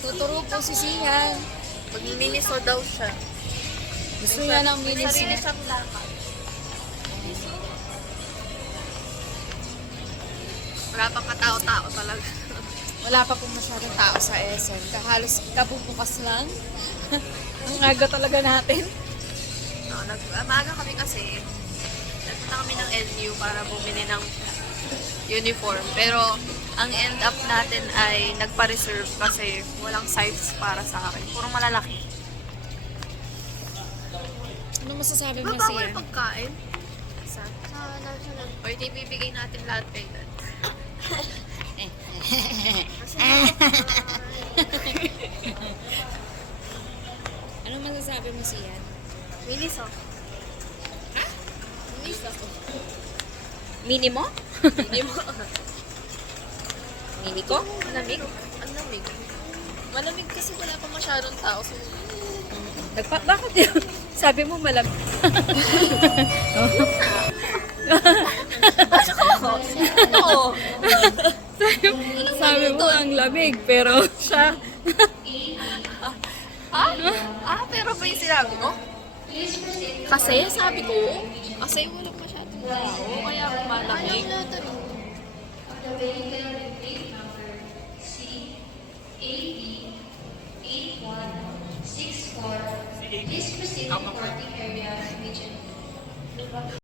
Tuturo po si Sian. Mag-miniso daw siya. Gusto niya ng May miniso. sarili siyang lakad. Wala pang katao-tao talaga. Wala pa pong masyadong tao sa SM. Halos kabubukas lang. Ang aga talaga natin. No, maaga kami kasi nagpunta kami ng LU para bumili ng uniform. Pero ang end up natin ay nagpa-reserve kasi walang size para sa akin. Puro malalaki. Ano masasabi mo, Diba bawal Sian? pagkain? Sa national. O hindi bibigay natin lahat kailan. Ano masasabi mo, Sian? Miniso. Ha? Miniso. Mini mo? Hindi mo. Mini ko? Malamig? Ang lamig. Malamig kasi wala pa masyadong tao. So, Bakit yun? Sabi mo malam. oo. Sabi mo ang lamig, pero siya. Pero ba yung sinabi mo? Kasi, sabi ko, kasi wala masyadong tao, kaya malamig. Please proceed to the parking area immediately.